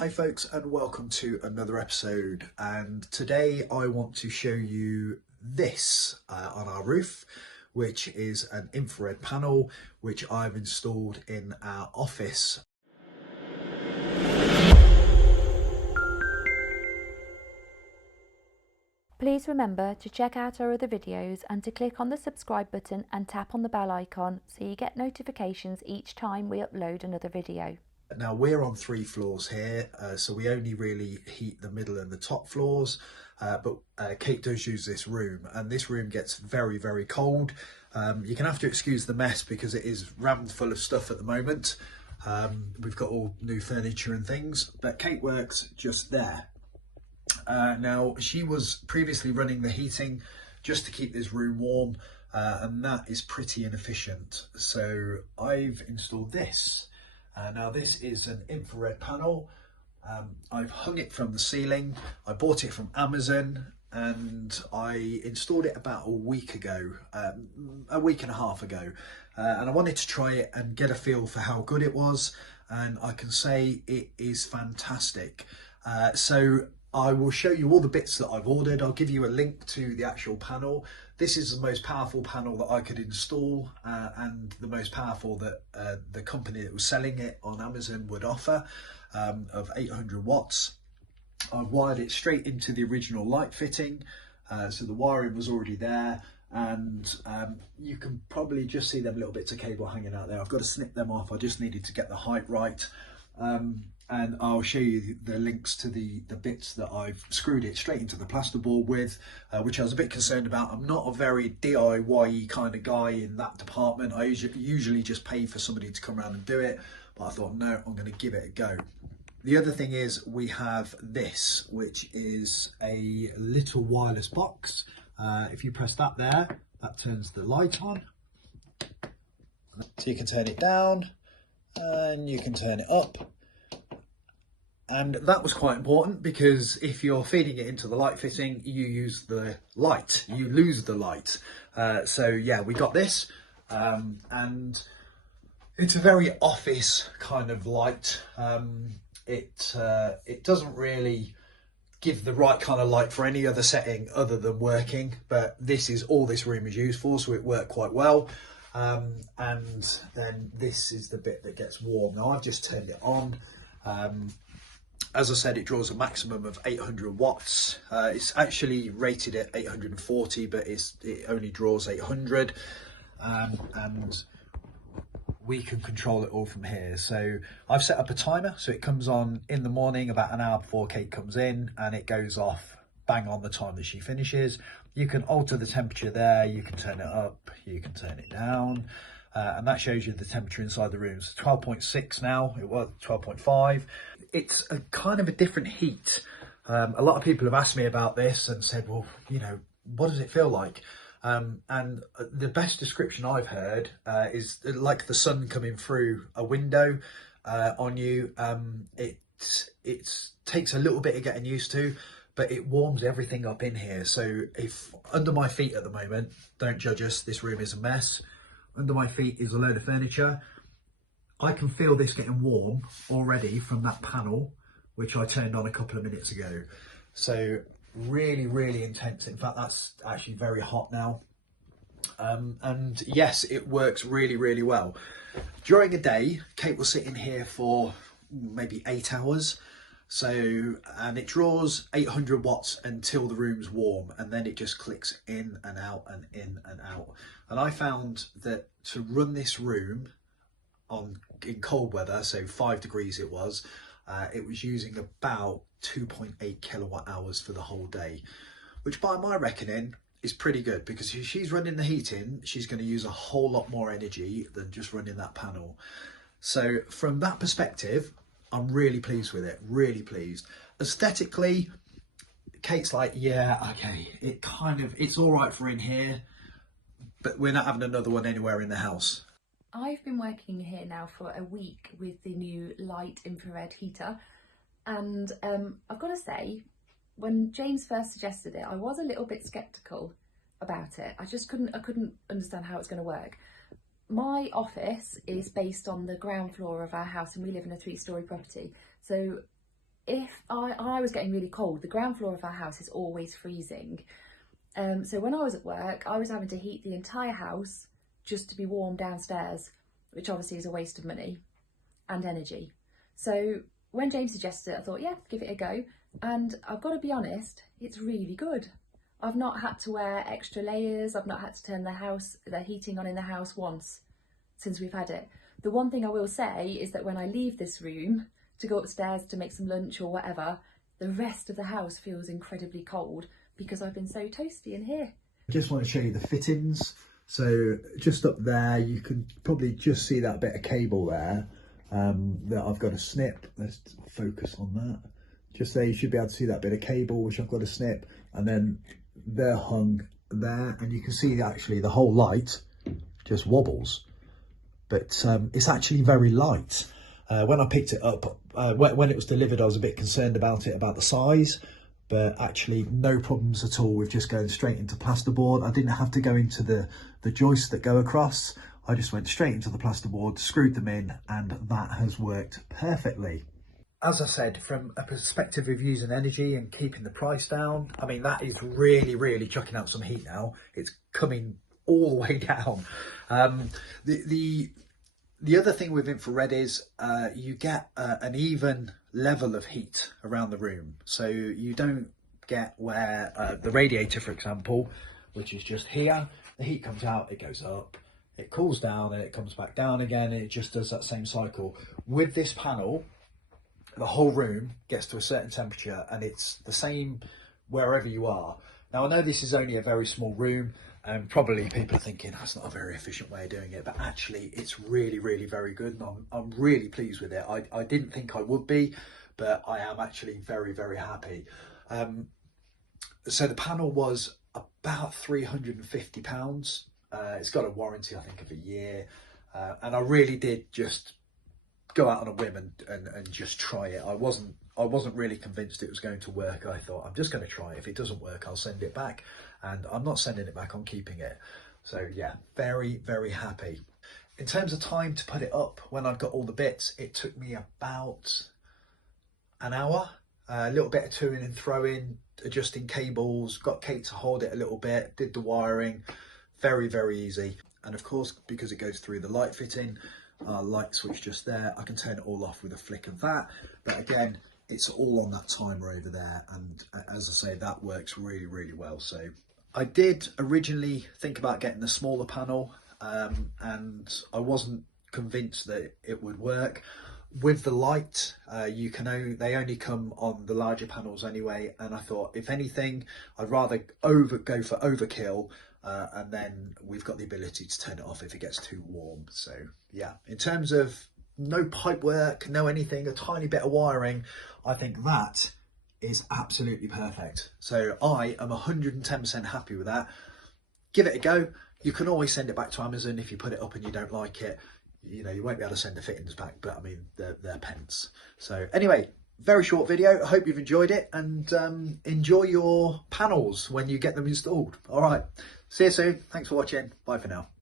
Hi folks, and welcome to another episode, and today I want to show you this on our roof, which is an infrared panel which I've installed in our office. Please remember to check out our other videos and to click on the subscribe button and tap on the bell icon so you get notifications each time we upload another video. Now we're on 3 floors here, so we only really heat the middle and the top floors, but Kate does use this room, and this room gets very cold. You're gonna have to excuse the mess because it is rammed full of stuff at the moment. We've got all new furniture and things, but Kate works just there. Now she was previously running the heating just to keep this room warm, and that is pretty inefficient. So I've installed this. Now this is an infrared panel. I've hung it from the ceiling. I bought it from Amazon and I installed it about a week ago, a week and a half ago. And I wanted to try it and get a feel for how good it was. And I can say it is fantastic. So I will show you all the bits that I've ordered. I'll give you a link to the actual panel. This is the most powerful panel that I could install, and the most powerful that the company that was selling it on Amazon would offer, of 800 watts. I've wired it straight into the original light fitting, so the wiring was already there, and you can probably just see them little bits of cable hanging out there. I've got to snip them off. I just needed to get the height right. And I'll show you the links to the bits that I've screwed it straight into the plasterboard with, which I was a bit concerned about. I'm not a very DIY kind of guy in that department. I usually just pay for somebody to come around and do it, but I thought, no, I'm going to give it a go. The other thing is we have this, which is a little wireless box. If you press that there, that turns the light on. So you can turn it down and you can turn it up. And that was quite important because if you're feeding it into the light fitting, you use the light, you lose the light. So yeah, we got this, and it's a very office kind of light. It doesn't really give the right kind of light for any other setting other than working, but this is all this room is used for, so it worked quite well. And then this is the bit that gets warm. Now I've just turned it on. As I said, it draws a maximum of 800 watts. It's actually rated at 840, but it only draws 800. And we can control it all from here. So I've set up a timer, so it comes on in the morning about an hour before Kate comes in, and it goes off bang on the time that she finishes. You can alter the temperature there, you can turn it up, you can turn it down. And that shows you the temperature inside the room. It's 12.6 now, it was 12.5. It's a kind of a different heat. A lot of people have asked me about this and said, well, you know, what does it feel like? And the best description I've heard is like the sun coming through a window on you. It takes a little bit of getting used to, but it warms everything up in here. So if under my feet at the moment, don't judge us, this room is a mess. Under my feet is a load of furniture. I can feel this getting warm already from that panel, which I turned on a couple of minutes ago. So really intense. In fact, that's actually very hot now. And yes, it works really well. During a day, Kate will sit in here for maybe 8 hours. So, and it draws 800 watts until the room's warm, and then it just clicks in and out and in and out. And I found that to run this room in cold weather, so 5 degrees it was using about 2.8 kilowatt hours for the whole day, which by my reckoning is pretty good, because if she's running the heating, she's going to use a whole lot more energy than just running that panel. So from that perspective, I'm really pleased with it, really pleased. Aesthetically, Kate's like, yeah, okay, it's all right for in here, but we're not having another one anywhere in the house. I've been working here now for a week with the new light infrared heater, and I've got to say, when James first suggested it, I was a little bit sceptical about it. I couldn't understand how it's going to work. My office is based on the ground floor of our house, and we live in a 3-storey property. So if I was getting really cold, the ground floor of our house is always freezing. So when I was at work, I was having to heat the entire house just to be warm downstairs, which obviously is a waste of money and energy. So when James suggested it, I thought, yeah, give it a go. And I've got to be honest, it's really good. I've not had to wear extra layers. I've not had to turn the heating on in the house once since we've had it. The one thing I will say is that when I leave this room to go upstairs to make some lunch or whatever, the rest of the house feels incredibly cold because I've been so toasty in here. I just want to show you the fittings. So just up there, you can probably just see that bit of cable there that I've got to snip. Let's focus on that. Just there, you should be able to see that bit of cable, which I've got to snip. And then they're hung there, and you can see that actually the whole light just wobbles. But it's actually very light. When I picked it up, when it was delivered, I was a bit concerned about the size, but actually no problems at all with just going straight into plasterboard. I didn't have to go into the joists that go across. I just went straight into the plasterboard, screwed them in, and that has worked perfectly. As I said, from a perspective of using energy and keeping the price down, I mean, that is really, really chucking out some heat now. It's coming all the way down. The other thing with infrared is you get an even level of heat around the room. So you don't get where the radiator, for example, which is just here, the heat comes out, it goes up, it cools down, and it comes back down again. And it just does that same cycle. With this panel, the whole room gets to a certain temperature, and it's the same wherever you are. Now, I know this is only a very small room, and probably people are thinking that's not a very efficient way of doing it, but actually it's really, really very good, and I'm really pleased with it. I didn't think I would be, but I am actually very, very happy. So the panel was about £350. It's got a warranty, I think, of a year, and I really did just go out on a whim and just try it. I wasn't really convinced it was going to work. I thought, I'm just going to try it. If it doesn't work, I'll send it back. And I'm not sending it back, I'm keeping it. So yeah, very, very happy. In terms of time to put it up, when I've got all the bits, it took me about an hour. A little bit of toing and throwing, adjusting cables, got Kate to hold it a little bit, did the wiring. Very, very easy. And of course, because it goes through the light fitting, light switch just there, I can turn it all off with a flick of that. But again, it's all on that timer over there, and as I say, that works really, really well. So I did originally think about getting the smaller panel, and I wasn't convinced that it would work. With the light, they only come on the larger panels anyway, and I thought, if anything, I'd rather go for overkill, and then we've got the ability to turn it off if it gets too warm. So yeah, in terms of no pipe work, no anything, a tiny bit of wiring, I think that is absolutely perfect. So I am 110% happy with that. Give it a go. You can always send it back to Amazon if you put it up and you don't like it. You know, you won't be able to send the fittings back, but I mean, they're pence. So anyway, very short video. I hope you've enjoyed it, and enjoy your panels when you get them installed. All right, see you soon. Thanks for watching. Bye for now.